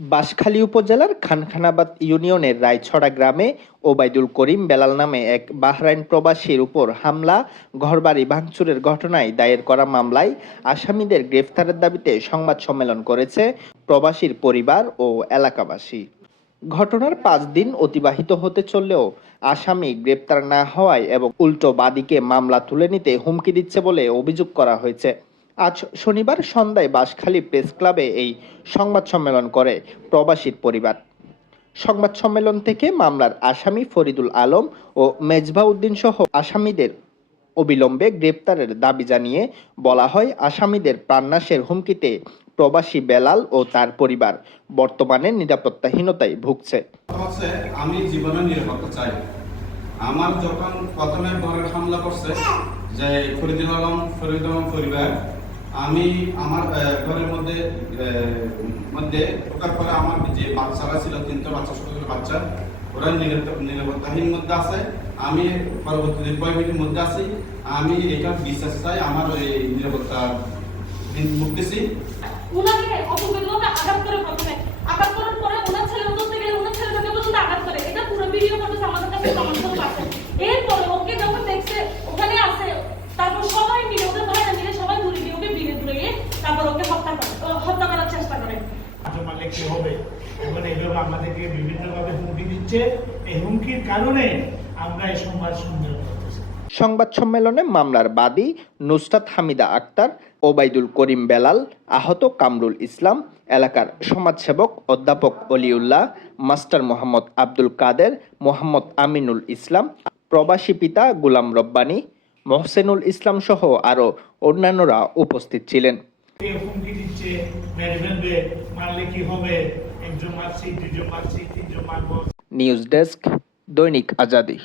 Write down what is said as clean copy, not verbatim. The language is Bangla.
বাঁশখালী উপজেলার খানখানাবাদ ইউনিয়নের রায়ছড়া গ্রামে ওবায়দুল করিম বেলাল নামে এক বাহরাইন প্রবাসীর উপর হামলা, ঘরবাড়ি ভাঙচুরের ঘটনায় দায়ের করা মামলায় আসামিদের গ্রেফতারের দাবিতে সংবাদ সম্মেলন করেছে প্রবাসীর পরিবার ও এলাকাবাসী। ঘটনার ৫ দিন অতিবাহিত হতে চললেও আসামি গ্রেপ্তার না হওয়ায় এবং উল্টো বাদীকে মামলা তুলে নিতে হুমকি দিচ্ছে বলে অভিযোগ করা হয়েছে। আজ শনিবার সন্ধ্যায় বাঁশখালী প্রেস ক্লাবে এই সংবাদ সম্মেলন করে প্রবাসীর পরিবার। সংবাদ সম্মেলন থেকে মামলার আসামি ফরিদুল আলম ও মেজবাউদ্দিন সহ আসামিদের অবিলম্বে গ্রেপ্তারের দাবি জানিয়ে বলা হয়, আসামিদের প্রাণনাশের হুমকিতে প্রবাসী বেলাল ও তার পরিবার বর্তমানে নিরাপত্তাহীনতায় ভুগছে। আমি জীবনে নিরাপত্তা চাই। আমার যখন প্রথমে ঘরের হামলা করছে যে ফরিদুল আলম পরিবার, আমি আমার ঘরের মধ্যে ঢোকার পরে আমার যে বাচ্চারা ছিল, 3টা বাচ্চা, ছোট বাচ্চা, ওরা নিরাপত্তাহীন মধ্যে আছে। আমি পরবর্তীতে ভয়ভীতির মধ্যে আছি। আমি এটা বিশ্বাস চাই, আমার এই নিরাপত্তা ভুগতেছি। উনাকে অপবিত্রভাবে আঘাত করে, প্রথমে আঘাত করার পরে ওনার ছেলে ধরতে গেলে ওনার ছেলেটাকে পর্যন্ত আঘাত করে। এটা পুরো ভিডিও ফুটেজ আমাদের কাছে সমর্থন আছে। এরপরে ওকে যখন দেখছে ওখানে আছে, তারপর সবাই মিলে, ওদের ভাইরা মিলে সবাই দূরে গিয়ে ওকে বিলে দূরে গিয়ে তারপর ওকে হত্যা করার চেষ্টা করে। মারলে কি হবে, এবং এগুলো আমাদেরকে বিভিন্নভাবে হুমকি দিচ্ছে। এই হুমকির কারণে আমরা এই সংবাদ সম্মেলন করতেছি। সংবাদ সম্মেলনে মামলার বাদী নুসরাত হামিদা আক্তার, ওবায়দুল করিম বেলাল, আহত কামরুল ইসলাম, এলাকার সমাজসেবক অধ্যাপক অলিউল্লাহ, মাস্টার মোহাম্মদ আব্দুল কাদের, মোহাম্মদ আমিনুল ইসলাম, প্রবাসী পিতা গুলাম রব্বানী, মহসেনুল ইসলাম সহ আরও অন্যান্যরা উপস্থিত ছিলেন। হুমকি দিচ্ছে, মেরে ফেলবে, মারলে কি হবে, একজন মারছি, দুজন মারছি, তিনজন মারবো। নিউজ ডেস্ক, দৈনিক আজাদী।